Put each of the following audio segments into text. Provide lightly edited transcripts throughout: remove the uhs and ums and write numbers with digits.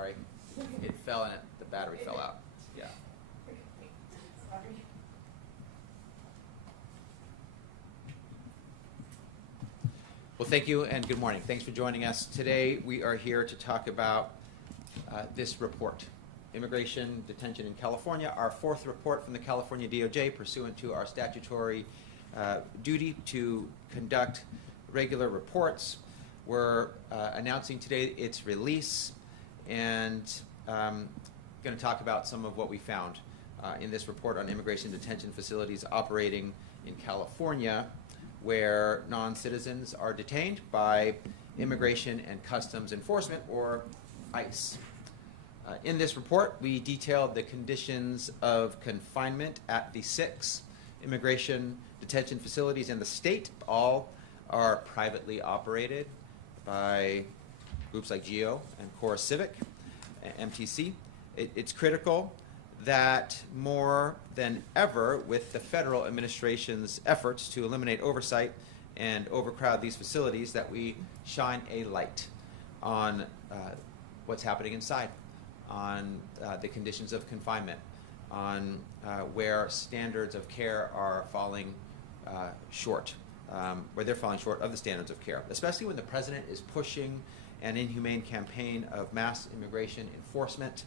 Sorry. It fell and the battery fell out. Yeah. Well, thank you and good morning. Thanks for joining us. Today we are here to talk about this report, Immigration Detention in California, our fourth report from the California DOJ pursuant to our statutory duty to conduct regular reports. We're announcing today its release and going to talk about some of what we found in this report on immigration detention facilities operating in California, where non-citizens are detained by Immigration and Customs Enforcement, or ICE. In this report, we detailed the conditions of confinement at the 6 immigration detention facilities in the state. All are privately operated by groups like GEO and Core Civic, MTC. It's critical that more than ever, with the federal administration's efforts to eliminate oversight and overcrowd these facilities, that we shine a light on what's happening inside, on the conditions of confinement, on where standards of care are falling short, where they're falling short of the standards of care, especially when the president is pushing an inhumane campaign of mass immigration enforcement.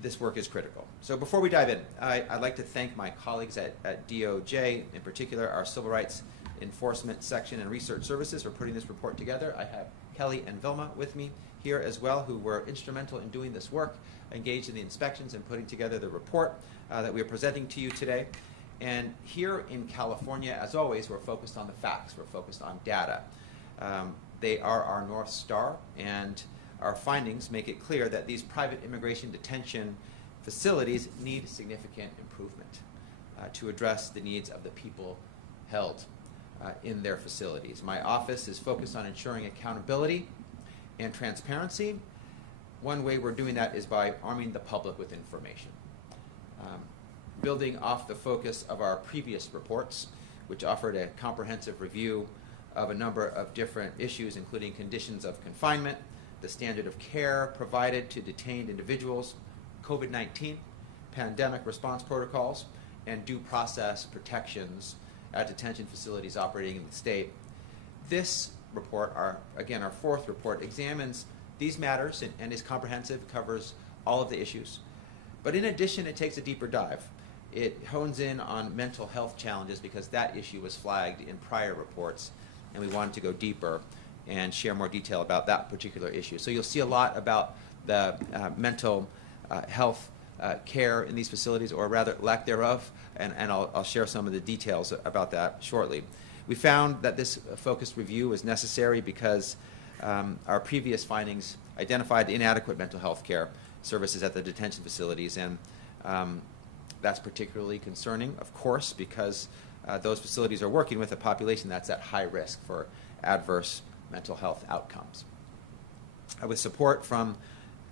This work is critical. So before we dive in, I'd like to thank my colleagues at DOJ, in particular our Civil Rights Enforcement Section and Research Services, for putting this report together. I have Kelly and Vilma with me here as well, who were instrumental in doing this work, engaged in the inspections and putting together the report that we are presenting to you today. And here in California, as always, we're focused on the facts. We're focused on data. They are our North Star, and our findings make it clear that these private immigration detention facilities need significant improvement to address the needs of the people held in their facilities. My office is focused on ensuring accountability and transparency. One way we're doing that is by arming the public with information. Building off the focus of our previous reports, which offered a comprehensive review of a number of different issues, including conditions of confinement, the standard of care provided to detained individuals, COVID-19, pandemic response protocols, and due process protections at detention facilities operating in the state. This report, our fourth report, examines these matters and is comprehensive, covers all of the issues. But in addition, it takes a deeper dive. It hones in on mental health challenges because that issue was flagged in prior reports, and we wanted to go deeper and share more detail about that particular issue. So you'll see a lot about the mental health care in these facilities, or rather lack thereof, and I'll share some of the details about that shortly. We found that this focused review was necessary because our previous findings identified inadequate mental health care services at the detention facilities, and that's particularly concerning, of course, because those facilities are working with a population that's at high risk for adverse mental health outcomes. With support from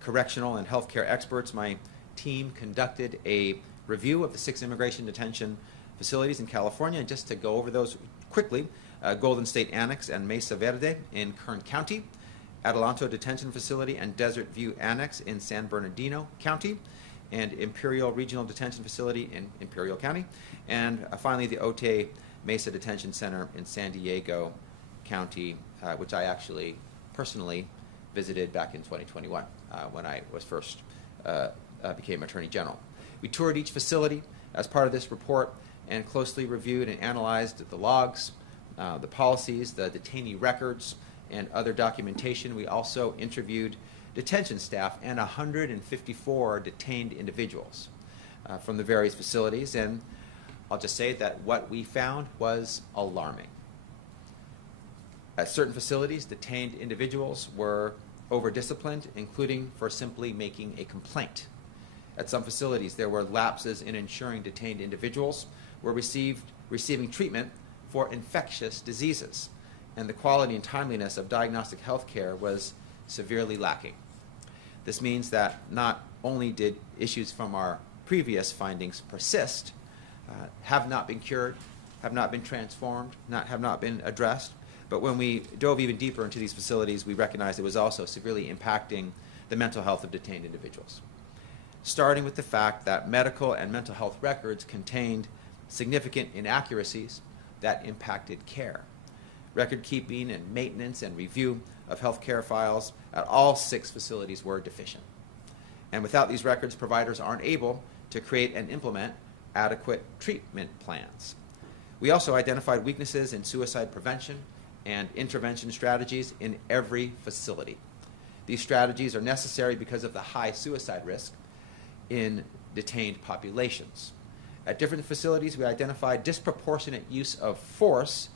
correctional and healthcare experts, my team conducted a review of the 6 immigration detention facilities in California. And just to go over those quickly, Golden State Annex and Mesa Verde in Kern County, Adelanto Detention Facility and Desert View Annex in San Bernardino County, and Imperial Regional Detention Facility in Imperial County, and finally the Otay Mesa Detention Center in San Diego County, which I actually personally visited back in 2021 when I was first became Attorney General. We toured each facility as part of this report and closely reviewed and analyzed the logs, the policies, the detainee records, and other documentation. We also interviewed detention staff and 154 detained individuals from the various facilities, and I'll just say that what we found was alarming. At certain facilities, detained individuals were over-disciplined, including for simply making a complaint. At some facilities, there were lapses in ensuring detained individuals were receiving treatment for infectious diseases, and the quality and timeliness of diagnostic health care was severely lacking. This means that not only did issues from our previous findings persist, have not been cured, have not been transformed, have not been addressed, But when we dove even deeper into these facilities, we recognized it was also severely impacting the mental health of detained individuals, starting with the fact that medical and mental health records contained significant inaccuracies that impacted care. Record keeping and maintenance and review of health care files at all 6 facilities were deficient. And without these records, providers aren't able to create and implement adequate treatment plans. We also identified weaknesses in suicide prevention and intervention strategies in every facility. These strategies are necessary because of the high suicide risk in detained populations. At different facilities, we identified disproportionate use of force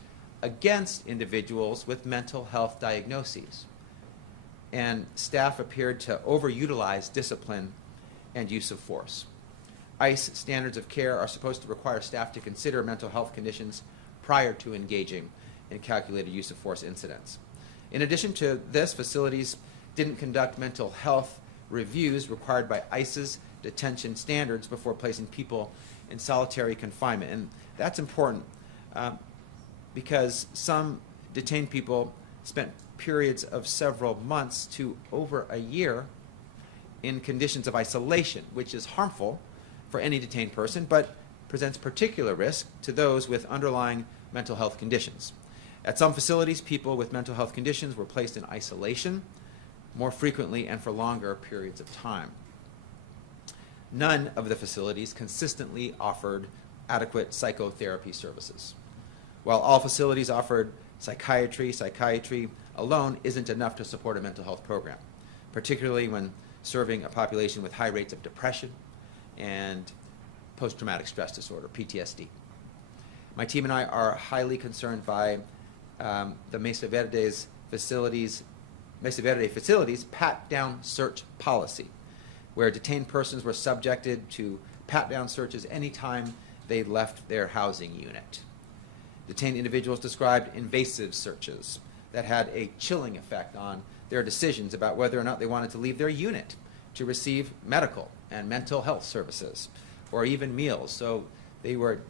against individuals with mental health diagnoses. And staff appeared to overutilize discipline and use of force. ICE standards of care are supposed to require staff to consider mental health conditions prior to engaging in calculated use of force incidents. In addition to this, facilities didn't conduct mental health reviews required by ICE's detention standards before placing people in solitary confinement. And that's important because some detained people spent periods of several months to over a year in conditions of isolation, which is harmful for any detained person, but presents particular risk to those with underlying mental health conditions. At some facilities, people with mental health conditions were placed in isolation more frequently and for longer periods of time. None of the facilities consistently offered adequate psychotherapy services. While all facilities offered psychiatry alone isn't enough to support a mental health program, particularly when serving a population with high rates of depression and post-traumatic stress disorder, PTSD. My team and I are highly concerned by the Mesa Verde facilities pat-down search policy, where detained persons were subjected to pat-down searches anytime they left their housing unit. Detained individuals described invasive searches that had a chilling effect on their decisions about whether or not they wanted to leave their unit to receive medical and mental health services or even meals. So they were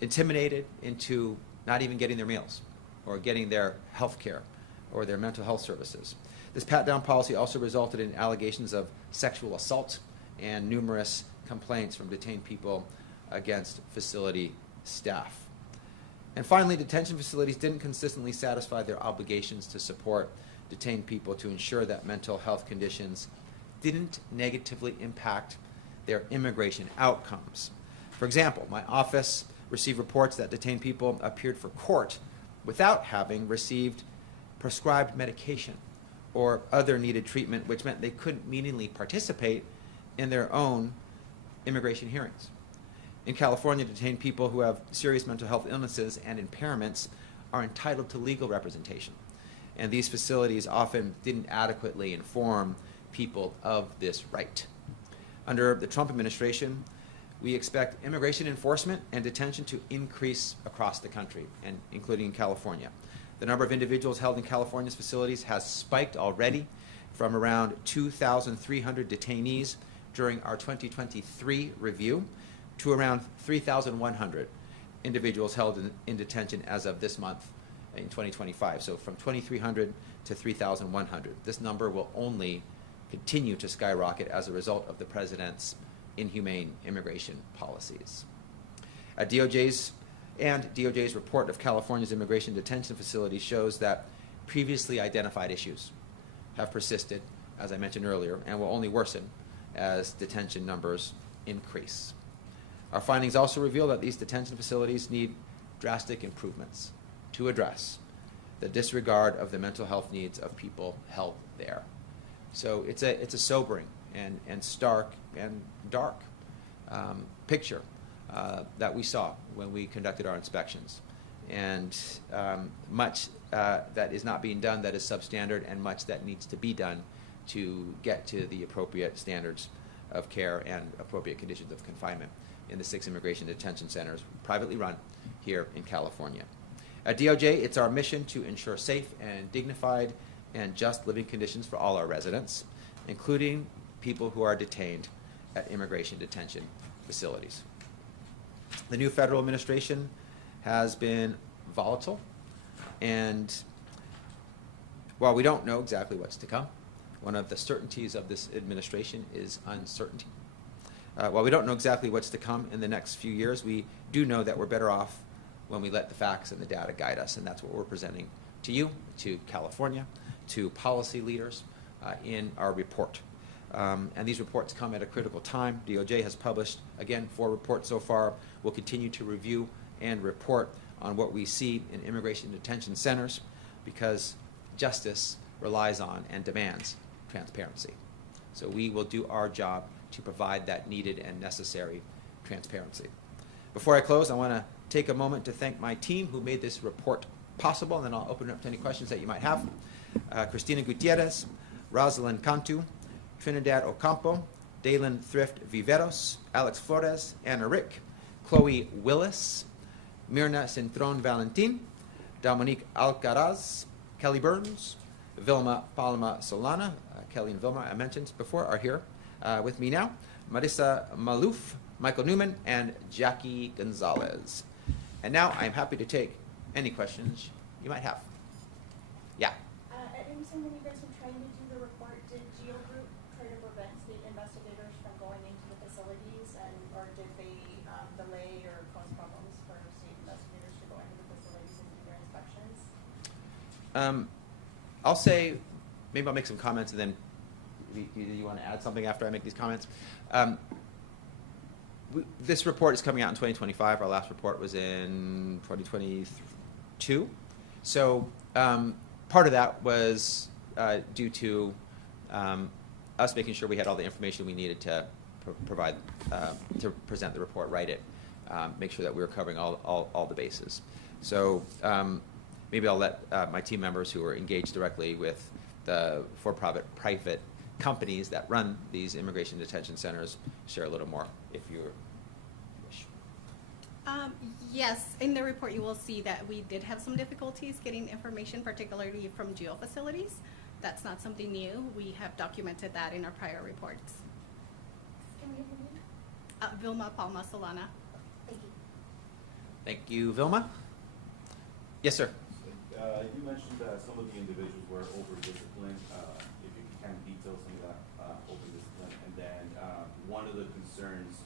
intimidated into not even getting their meals or getting their health care or their mental health services. This pat-down policy also resulted in allegations of sexual assault and numerous complaints from detained people against facility staff. And finally, detention facilities didn't consistently satisfy their obligations to support detained people to ensure that mental health conditions didn't negatively impact their immigration outcomes. For example, my office received reports that detained people appeared for court without having received prescribed medication or other needed treatment, which meant they couldn't meaningfully participate in their own immigration hearings. In California, detained people who have serious mental health illnesses and impairments are entitled to legal representation, and these facilities often didn't adequately inform people of this right. Under the Trump administration, we expect immigration enforcement and detention to increase across the country, and including in California. The number of individuals held in California's facilities has spiked already from around 2,300 detainees during our 2023 review to around 3,100 individuals held in detention as of this month in 2025. So from 2,300 to 3,100. This number will only continue to skyrocket as a result of the president's inhumane immigration policies. At DOJ's report of California's immigration detention facilities shows that previously identified issues have persisted, as I mentioned earlier, and will only worsen as detention numbers increase. Our findings also reveal that these detention facilities need drastic improvements to address the disregard of the mental health needs of people held there. So it's a sobering and stark and dark picture that we saw when we conducted our inspections. And much that is not being done that is substandard, and much that needs to be done to get to the appropriate standards of care and appropriate conditions of confinement in the 6 immigration detention centers privately run here in California. At DOJ, it's our mission to ensure safe and dignified and just living conditions for all our residents, including people who are detained at immigration detention facilities. The new federal administration has been volatile And while we don't know exactly what's to come, one of the certainties of this administration is uncertainty. While we don't know exactly what's to come in the next few years, we do know that we're better off when we let the facts and the data guide us, and that's what we're presenting to you, to California, to policy leaders in our report. And these reports come at a critical time. DOJ has published, again, 4 reports so far. We'll continue to review and report on what we see in immigration detention centers, because justice relies on and demands transparency. So we will do our job to provide that needed and necessary transparency. Before I close, I want to take a moment to thank my team who made this report possible, and then I'll open it up to any questions that you might have. Cristina Gutierrez, Rosalind Cantu, Trinidad Ocampo, Dalen Thrift Viveros, Alex Flores, Anna Rick, Chloe Willis, Mirna Centron Valentin, Dominique Alcaraz, Kelly Burns, Vilma Palma Solana, Kelly and Vilma I mentioned before are here with me now, Marissa Malouf, Michael Newman, and Jackie Gonzalez. And now I'm happy to take any questions you might have. Yeah? At any time when you guys were trying to do the report, did GEO Group try to prevent state investigators from going into the facilities, or did they delay or cause problems for state investigators to go into the facilities and do their inspections? I'll say, maybe I'll make some comments, and then you want to add something after I make these comments. This report is coming out in 2025. Our last report was in 2022. So part of that was due to us making sure we had all the information we needed to provide, to present the report, write it, make sure that we were covering all the bases. So maybe I'll let my team members who are engaged directly with the for-profit private companies that run these immigration detention centers share a little more, if you wish. Yes, in the report you will see that we did have some difficulties getting information, particularly from GEO facilities. That's not something new. We have documented that in our prior reports. Can we have your name? Vilma Palma Solana. Thank you. Thank you, Vilma. Yes, sir. You mentioned that some of the individuals were over-disciplined. If you can detail some of that over-discipline. And then one of the concerns,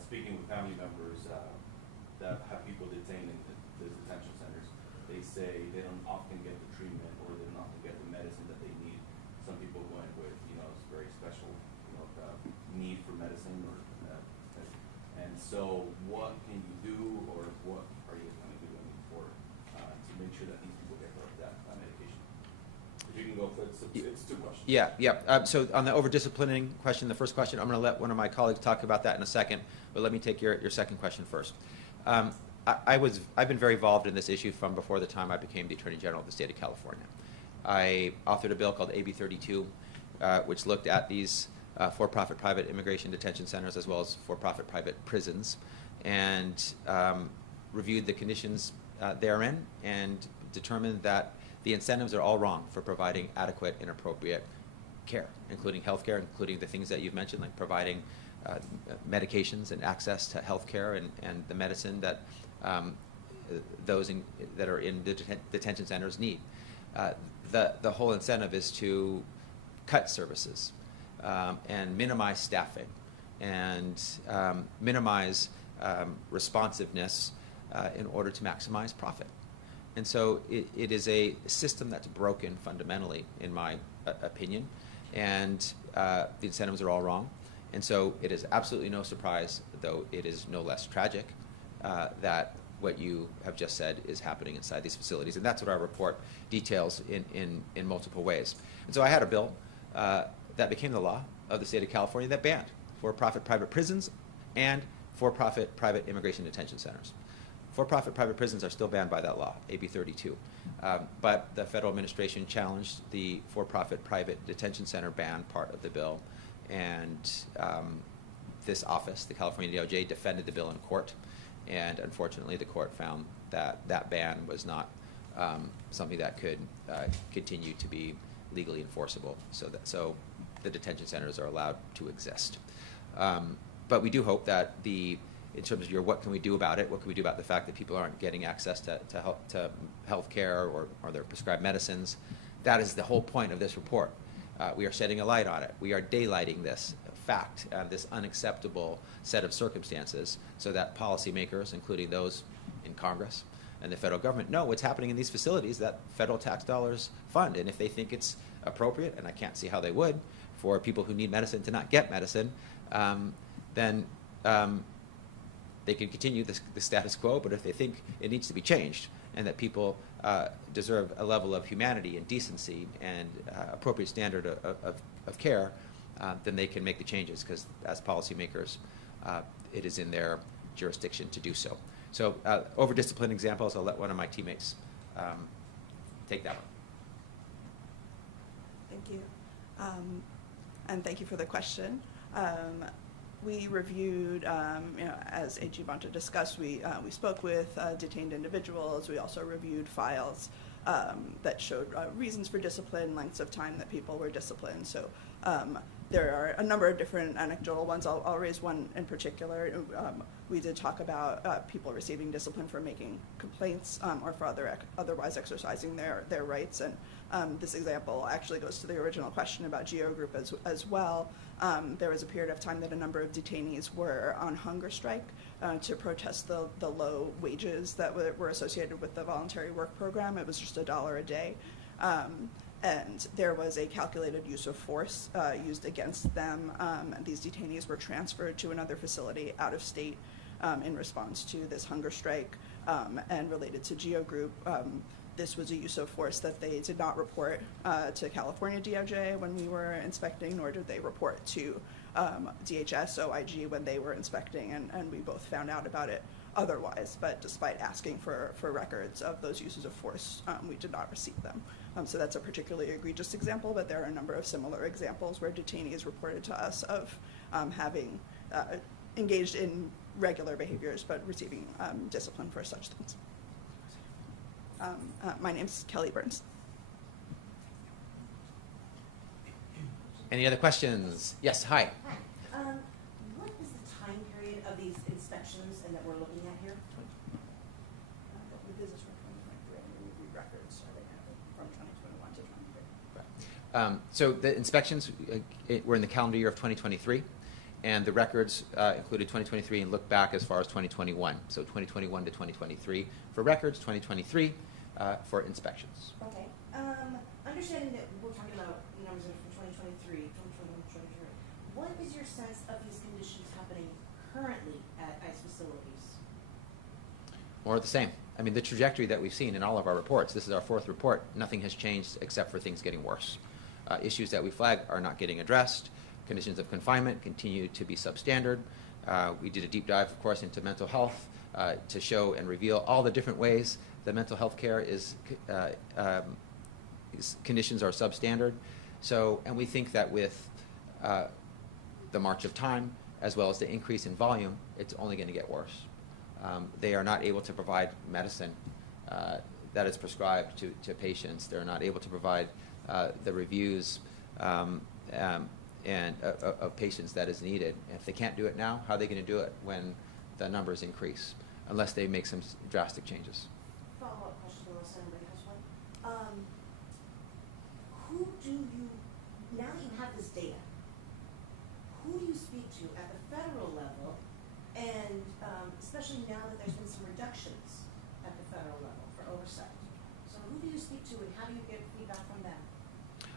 speaking with family members that have people detained in the detention centers, they say they don't often get the treatment or they don't often get the medicine that they need. Some people go in with, very special, need for medicine, and so what can you do, or what are you going to do to make sure that these people get that medication? If you can go for it, it's 2 questions. Yeah. So on the over-disciplining question, the first question, I'm going to let one of my colleagues talk about that in a second, but let me take your second question first. I've been very involved in this issue from before the time I became the Attorney General of the state of California. I authored a bill called AB 32, which looked at these for-profit private immigration detention centers as well as for-profit private prisons, and reviewed the conditions therein and determined that the incentives are all wrong for providing adequate and appropriate care, including health care, including the things that you've mentioned, like providing medications and access to health care and the medicine that those that are in the detention centers need. The whole incentive is to cut services and minimize staffing and minimize responsiveness in order to maximize profit. And so it is a system that's broken fundamentally, in my opinion, and the incentives are all wrong. And so it is absolutely no surprise, though it is no less tragic, that what you have just said is happening inside these facilities. And that's what our report details in multiple ways. And so I had a bill that became the law of the state of California that banned for-profit private prisons and for-profit private immigration detention centers. For-profit private prisons are still banned by that law, AB 32. But the federal administration challenged the for-profit private detention center ban part of the bill. And this office, the California DOJ, defended the bill in court. And unfortunately, the court found that that ban was not something that could continue to be legally enforceable. So the detention centers are allowed to exist. But we do hope that the in terms of what can we do about it? What can we do about the fact that people aren't getting access to health care or their prescribed medicines? That is the whole point of this report. We are shedding a light on it. We are daylighting this fact, this unacceptable set of circumstances, so that policymakers, including those in Congress and the federal government, know what's happening in these facilities that federal tax dollars fund. And if they think it's appropriate, and I can't see how they would, for people who need medicine to not get medicine, then they can continue the status quo. But if they think it needs to be changed and that people deserve a level of humanity and decency and appropriate standard of care, then they can make the changes, because as policymakers, it is in their jurisdiction to do so. So over-discipline examples, I'll let one of my teammates take that one. Thank you. And thank you for the question. We reviewed, as AG Bonta discussed, we spoke with detained individuals. We also reviewed files that showed reasons for discipline, lengths of time that people were disciplined. So there are a number of different anecdotal ones. I'll raise one in particular. We did talk about people receiving discipline for making complaints or for otherwise exercising their rights. And this example actually goes to the original question about GEO Group as well. There was a period of time that a number of detainees were on hunger strike to protest the low wages that were associated with the voluntary work program. It was just $1 a day. And there was a calculated use of force used against them. These detainees were transferred to another facility out of state in response to this hunger strike. And related to GEO Group, this was a use of force that they did not report to California DOJ when we were inspecting, nor did they report to DHS, OIG when they were inspecting, and we both found out about it otherwise. But despite asking for records of those uses of force, we did not receive them. So that's a particularly egregious example, but there are a number of similar examples where detainees reported to us of having engaged in regular behaviors but receiving discipline for such things. My name's Kelly Burns. Any other questions? Yes, hi. Hi. What is the time period of these inspections and that we're looking at here? This is from 2023, and we reviewed records, so they have it from 2021 to 2023. So the inspections were in the calendar year of 2023, and the records included 2023 and look back as far as 2021. So 2021 to 2023 for records, 2023 for inspections. Okay. Understanding that we're talking about numbers from 2023, 2021, 2023, what is your sense of these conditions happening currently at ICE facilities? More of the same. I mean, the trajectory that we've seen in all of our reports, this is our 4th report, nothing has changed except for things getting worse. Issues that we flag are not getting addressed. Conditions of confinement continue to be substandard. We did a deep dive, of course, into mental health to show and reveal all the different ways that mental health care is conditions are substandard. So, and we think that with the march of time, as well as the increase in volume, it's only going to get worse. They are not able to provide medicine that is prescribed to patients. They're not able to provide the reviews of patients that is needed. And if they can't do it now, how are they going to do it when the numbers increase, unless they make some drastic changes? Follow-up question, unless anybody has one. Who do you, now that you have this data, who do you speak to at the federal level, and especially now that there's been some reductions at the federal level for oversight? So who do you speak to, and how do you get feedback from them?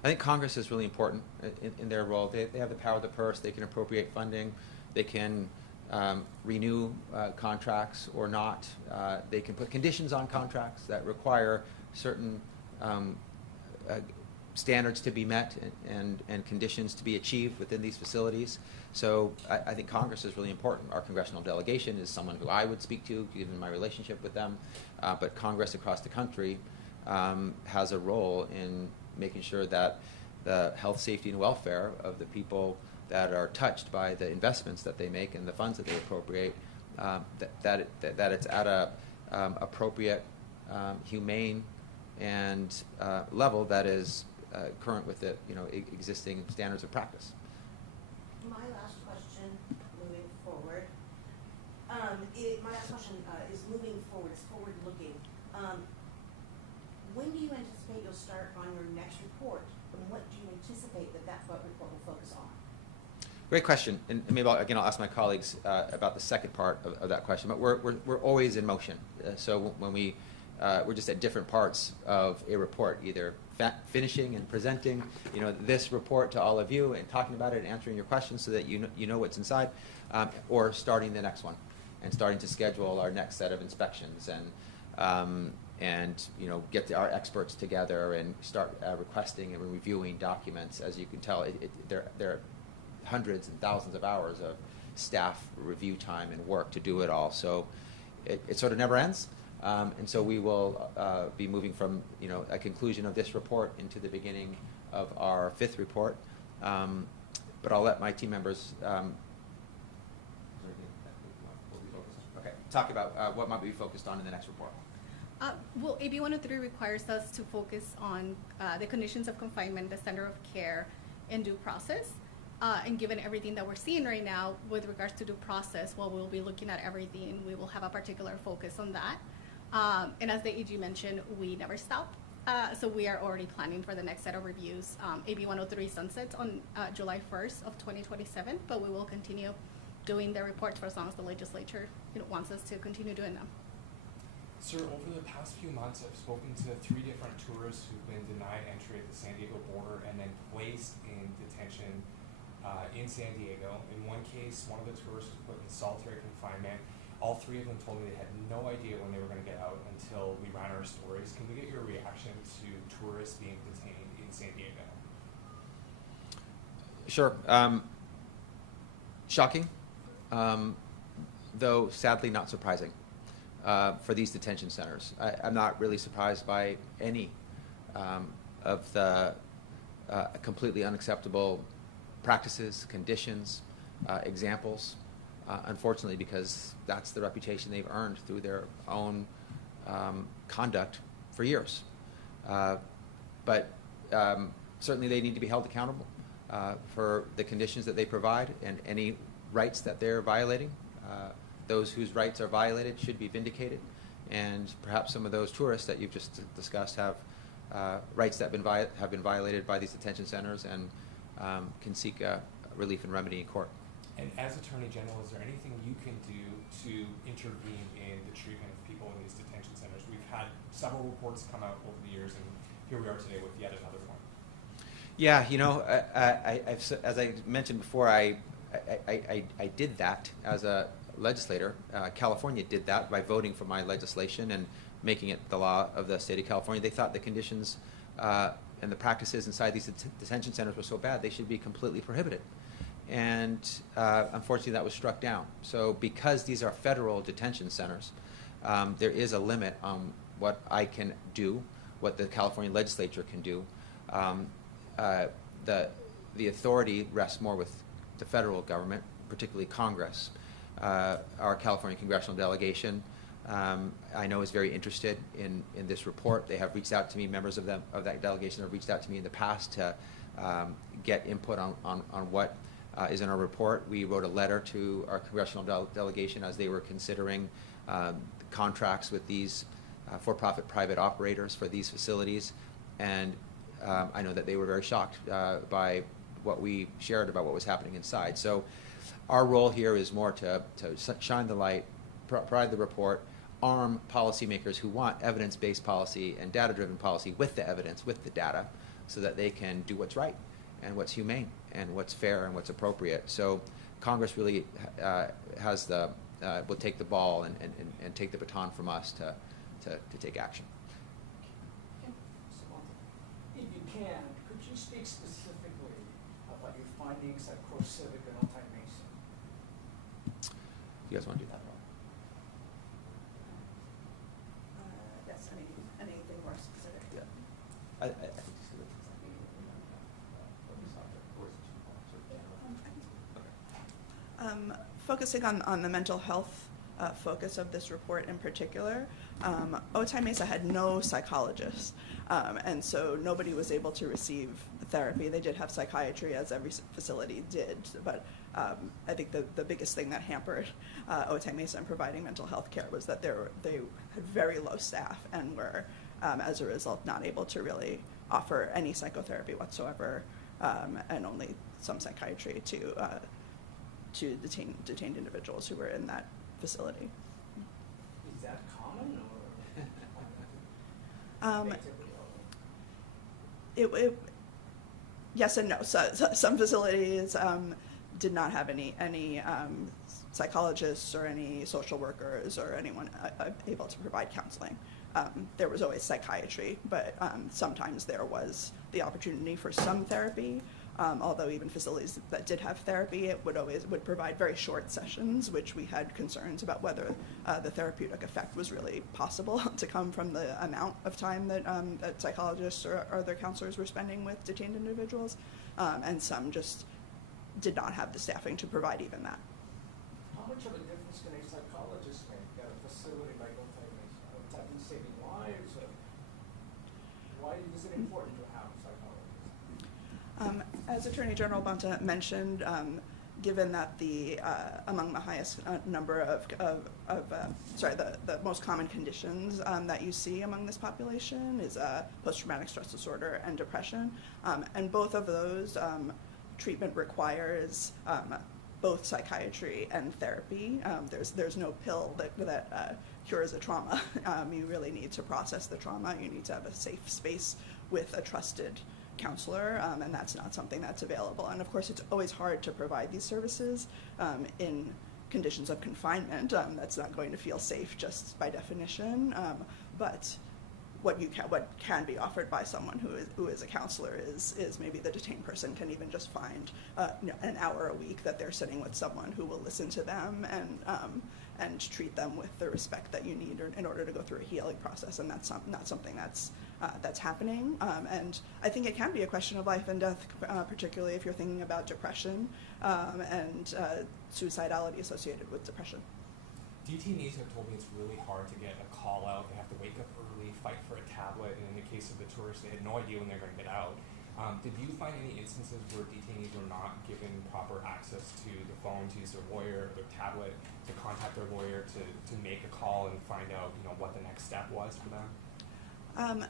I think Congress is really important in their role. They have the power of the purse. They can appropriate funding. They can renew contracts or not. They can put conditions on contracts that require certain standards to be met and conditions to be achieved within these facilities. So I think Congress is really important. Our congressional delegation is someone who I would speak to, given my relationship with them. But Congress across the country has a role in making sure that the health, safety, and welfare of the people that are touched by the investments that they make and the funds that they appropriate, that it's at a appropriate, humane, and level that is current with the existing standards of practice. My last question, moving forward. My last question is moving forward, it's forward-looking. When do you anticipate you'll start on your next report? And what do you anticipate that report will focus on? Great question, and maybe I'll ask my colleagues about the second part of that question. But we're always in motion. So when we're just at different parts of a report, either finishing and presenting, this report to all of you and talking about it and answering your questions so that you know what's inside, or starting the next one and starting to schedule our next set of inspections and get our experts together and start requesting and reviewing documents. As you can tell, there are hundreds and thousands of hours of staff review time and work to do it all. So it sort of never ends. And so we will be moving from a conclusion of this report into the beginning of our 5th report. But I'll let my team members talk about what might be focused on in the next report. Well, AB 103 requires us to focus on the conditions of confinement, the standard of care, and due process. And given everything that we're seeing right now with regards to due process, we'll be looking at everything. We will have a particular focus on that. And as the AG mentioned, we never stop. So we are already planning for the next set of reviews. AB 103 sunsets on July 1st of 2027, but we will continue doing the reports for as long as the legislature wants us to continue doing them. Sir, over the past few months, I've spoken to 3 different tourists who've been denied entry at the San Diego border and then placed in detention in San Diego. In one case, one of the tourists was put in solitary confinement. All 3 of them told me they had no idea when they were going to get out until we ran our stories. Can we get your reaction to tourists being detained in San Diego? Sure. Shocking, though sadly not surprising for these detention centers. I'm not really surprised by any of the completely unacceptable practices, conditions, examples, unfortunately, because that's the reputation they've earned through their own conduct for years. But certainly they need to be held accountable for the conditions that they provide and any rights that they're violating. Those whose rights are violated should be vindicated, and perhaps some of those tourists that you've just discussed have rights that have been violated by these detention centers and can seek relief and remedy in court. And as Attorney General, is there anything you can do to intervene in the treatment of people in these detention centers? We've had several reports come out over the years, and here we are today with yet another one. Yeah, as I mentioned before, I did that as a legislator. California did that by voting for my legislation and making it the law of the state of California. They thought the conditions and the practices inside these detention centers were so bad they should be completely prohibited. And unfortunately that was struck down. So because these are federal detention centers, there is a limit on what I can do, what the California legislature can do. The authority rests more with the federal government, particularly Congress. Our California congressional delegation, I know, is very interested in this report. They have reached out to me. Members of that delegation have reached out to me in the past to get input on what is in our report. We wrote a letter to our congressional delegation as they were considering contracts with these for-profit private operators for these facilities, and I know that they were very shocked by what we shared about what was happening inside. So our role here is more to shine the light, provide the report, arm policymakers who want evidence-based policy and data-driven policy with the evidence, with the data, so that they can do what's right and what's humane and what's fair and what's appropriate. So Congress really will take the ball and take the baton from us to take action. If you can, could you speak specifically about your findings at Core Civic and Otay Mesa? You guys want to do that? Yes, anything more specific? Yeah. I think focusing on the mental health focus of this report in particular, Otay Mesa had no psychologists, and so nobody was able to receive therapy. They did have psychiatry, as every facility did, but I think the biggest thing that hampered Otay Mesa in providing mental health care was that they had very low staff and were, as a result, not able to really offer any psychotherapy whatsoever, and only some psychiatry to detained individuals who were in that facility. Is that common or? Yes and no. So some facilities did not have any psychologists or any social workers or anyone able to provide counseling. There was always psychiatry, but sometimes there was the opportunity for some therapy. Although even facilities that did have therapy, it would provide very short sessions, which we had concerns about whether the therapeutic effect was really possible to come from the amount of time that psychologists or other counselors were spending with detained individuals, and some just did not have the staffing to provide even that. How much of a difference can a psychologist make at a facility like Otay Mesa? Would that be saving lives? Or why is it important to have psychologists? As Attorney General Bonta mentioned, given that among the highest number of the most common conditions that you see among this population is post-traumatic stress disorder and depression, and both of those treatment requires both psychiatry and therapy. There's no pill that cures a trauma. You really need to process the trauma. You need to have a safe space with a trusted counselor, and that's not something that's available. And of course, it's always hard to provide these services in conditions of confinement. That's not going to feel safe just by definition. But what can be offered by someone who is a counselor is maybe the detained person can even just find an hour a week that they're sitting with someone who will listen to them and treat them with the respect that you need in order to go through a healing process. And that's not something that's happening. And I think it can be a question of life and death, particularly if you're thinking about depression and suicidality associated with depression. detainees have told me it's really hard to get a call out. They have to wake up early, fight for a tablet, and in the case of the tourists, they had no idea when they're going to get out. Did you find any instances where detainees were not given proper access to the phone to use their lawyer or their tablet to contact their lawyer to make a call and find out, what the next step was for them?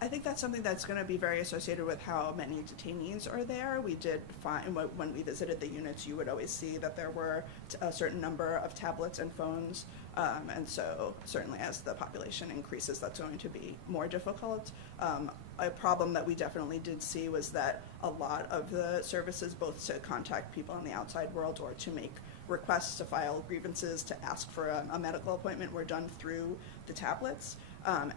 I think that's something that's going to be very associated with how many detainees are there. We did find, when we visited the units, you would always see that there were a certain number of tablets and phones, and so certainly as the population increases, that's going to be more difficult. A problem that we definitely did see was that a lot of the services, both to contact people in the outside world or to make requests to file grievances, to ask for a medical appointment, were done through the tablets.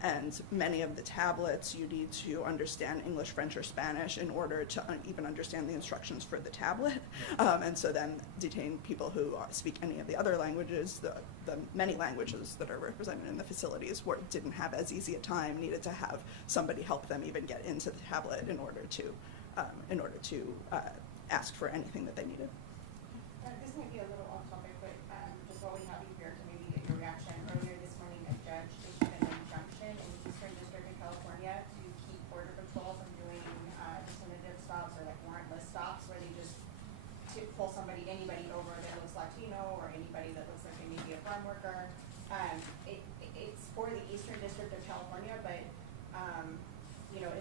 And many of the tablets, you need to understand English, French, or Spanish in order to even understand the instructions for the tablet. And so then detained people who speak any of the other languages, the many languages that are represented in the facilities, didn't have as easy a time, needed to have somebody help them even get into the tablet in order to ask for anything that they needed. This might be a little off topic, but just while we have you here to maybe get your reaction. Earlier this morning, a judge issued an injunction in the Eastern District of California to keep Border Patrol from doing definitive stops or like warrantless stops where they just pull anybody over that looks Latino or anybody that looks like they may be a farm worker. It's for the Eastern District of California, but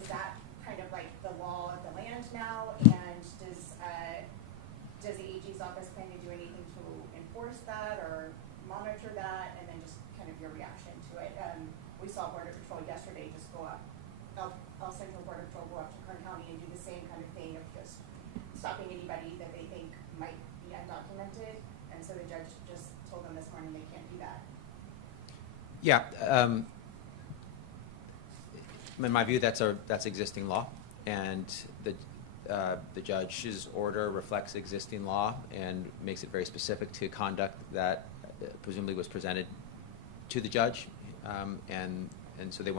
is that kind of like the law of the land now? And does the AG's office plan to do anything to enforce that or monitor that? And then just kind of your reaction to it. We saw Border Patrol yesterday just go up, El Central Border Patrol go up to Kern County and do the same kind of thing of just stopping anybody that they think might be undocumented. And so the judge just told them this morning they can't do that. Yeah. In my view, that's existing law, and the judge's order reflects existing law and makes it very specific to conduct that presumably was presented to the judge, and so the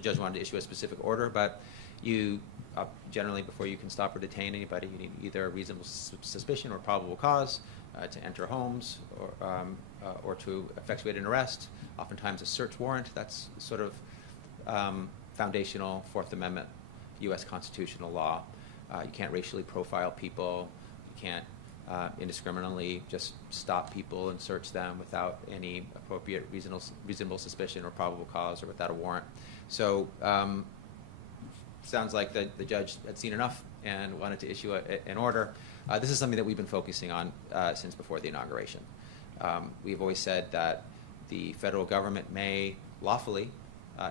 judge wanted to issue a specific order. But you generally, before you can stop or detain anybody, you need either a reasonable suspicion or probable cause to enter homes or to effectuate an arrest. Oftentimes, a search warrant. That's sort of foundational Fourth Amendment U.S. constitutional law. You can't racially profile people. You can't indiscriminately just stop people and search them without any appropriate reasonable suspicion or probable cause or without a warrant. So sounds like the judge had seen enough and wanted to issue an order. This is something that we've been focusing on since before the inauguration. We've always said that the federal government may lawfully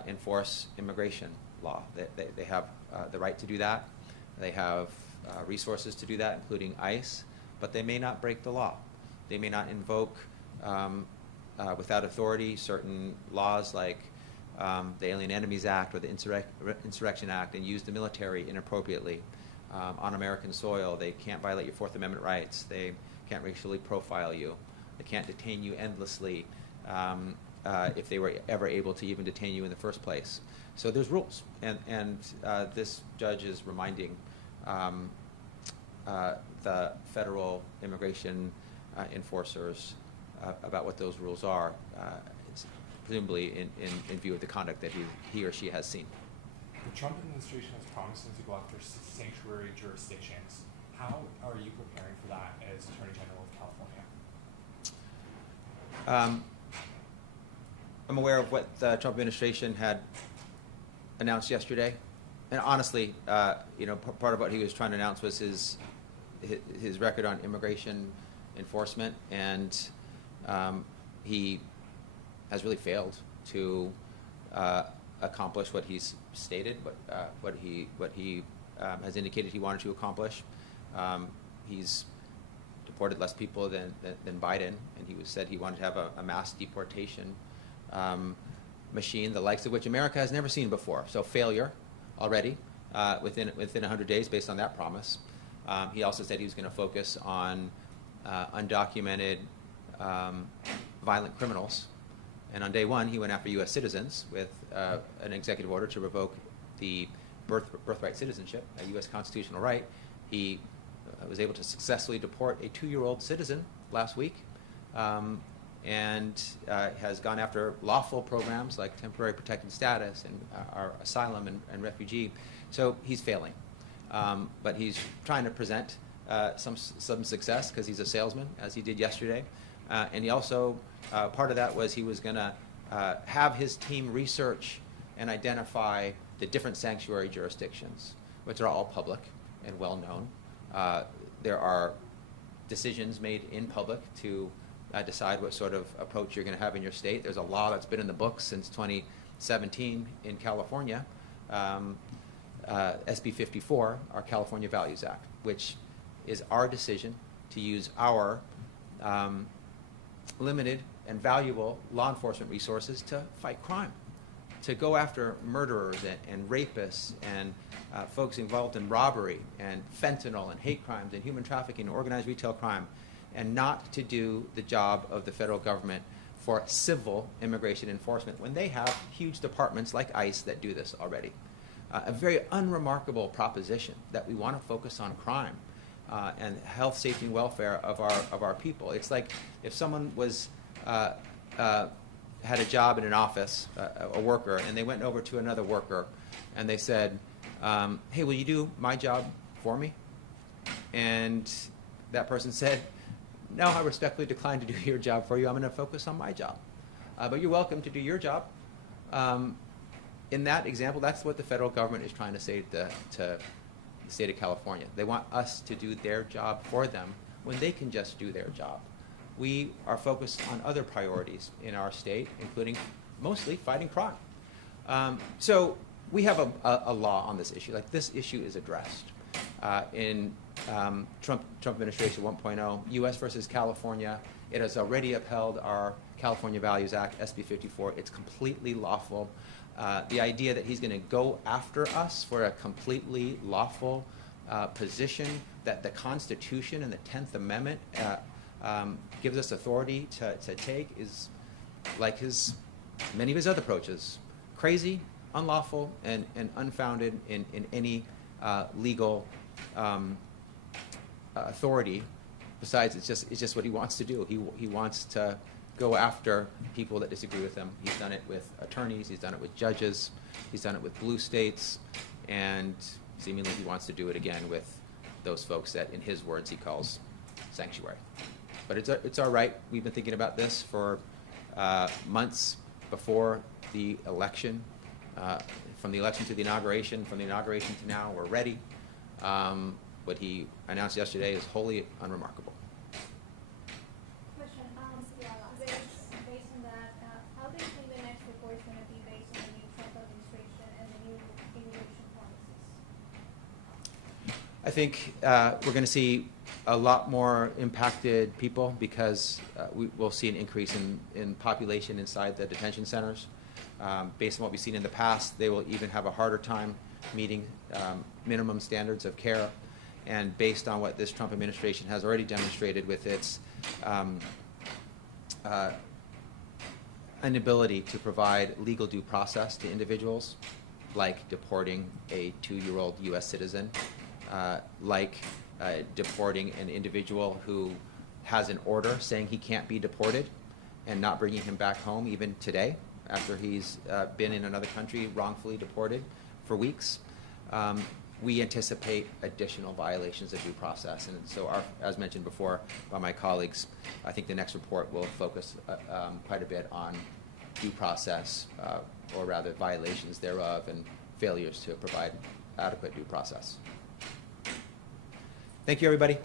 enforce immigration law. They have the right to do that. They have resources to do that, including ICE, but they may not break the law. They may not invoke without authority certain laws like the Alien Enemies Act or the Insurrection Act and use the military inappropriately on American soil. They can't violate your Fourth Amendment rights. They can't racially profile you. They can't detain you endlessly if they were ever able to even detain you in the first place. So there's rules, and this judge is reminding the federal immigration enforcers about what those rules are, presumably in view of the conduct that he or she has seen. The Trump administration has promised to go after sanctuary jurisdictions. How are you preparing for that as Attorney General of California? I'm aware of what the Trump administration had announced yesterday, and honestly, part of what he was trying to announce was his record on immigration enforcement, and he has really failed to accomplish what he's stated, what he has indicated he wanted to accomplish. He's deported less people than Biden, and he said he wanted to have a mass deportation machine, the likes of which America has never seen before. So failure already within 100 days based on that promise. He also said he was going to focus on undocumented violent criminals. And on day one, he went after U.S. citizens with an executive order to revoke the birthright citizenship, a U.S. constitutional right. He was able to successfully deport a 2-year-old citizen last week, and has gone after lawful programs like temporary protected status and our asylum and refugee. So he's failing, but he's trying to present some success because he's a salesman, as he did yesterday. And he also, part of that was he was going to have his team research and identify the different sanctuary jurisdictions, which are all public and well known. There are decisions made in public to decide what sort of approach you're going to have in your state. There's a law that's been in the books since 2017 in California, SB 54, our California Values Act, which is our decision to use our limited and valuable law enforcement resources to fight crime, to go after murderers and rapists and folks involved in robbery and fentanyl and hate crimes and human trafficking and organized retail crime, and not to do the job of the federal government for civil immigration enforcement when they have huge departments like ICE that do this already. A very unremarkable proposition that we want to focus on crime and health, safety, and welfare of our people. It's like if someone was had a job in an office, a worker, and they went over to another worker, and they said, "Hey, will you do my job for me?" And that person said, "No, I respectfully decline to do your job for you. I'm going to focus on my job. But you're welcome to do your job." In that example, that's what the federal government is trying to say to the state of California. They want us to do their job for them when they can just do their job. We are focused on other priorities in our state, including mostly fighting crime. So we have a law on this issue. Like, this issue is addressed in Trump administration 1.0, U.S. versus California. It has already upheld our California Values Act, SB 54. It's completely lawful. The idea that he's going to go after us for a completely lawful position that the Constitution and the 10th Amendment gives us authority to take is, like many of his other approaches, crazy, unlawful, and unfounded in any legal authority. Besides, it's just what he wants to do. He wants to go after people that disagree with him. He's done it with attorneys. He's done it with judges. He's done it with blue states. and seemingly he wants to do it again with those folks that, in his words, he calls sanctuary. But it's all right. We've been thinking about this for months before the election. From the election to the inauguration, from the inauguration to now, we're ready. What he announced yesterday is wholly unremarkable. Question, based on that, how do you think the next report is going to be based on the new Trump administration and the new immigration policies? I think we're going to see a lot more impacted people because we'll see an increase in population inside the detention centers. Based on what we've seen in the past, they will even have a harder time meeting minimum standards of care. And based on what this Trump administration has already demonstrated with its inability to provide legal due process to individuals, like deporting a 2-year-old U.S. citizen, like deporting an individual who has an order saying he can't be deported and not bringing him back home even today after he's been in another country wrongfully deported for weeks. We anticipate additional violations of due process. And so, as mentioned before by my colleagues, I think the next report will focus quite a bit on due process, or rather violations thereof, and failures to provide adequate due process. Thank you, everybody.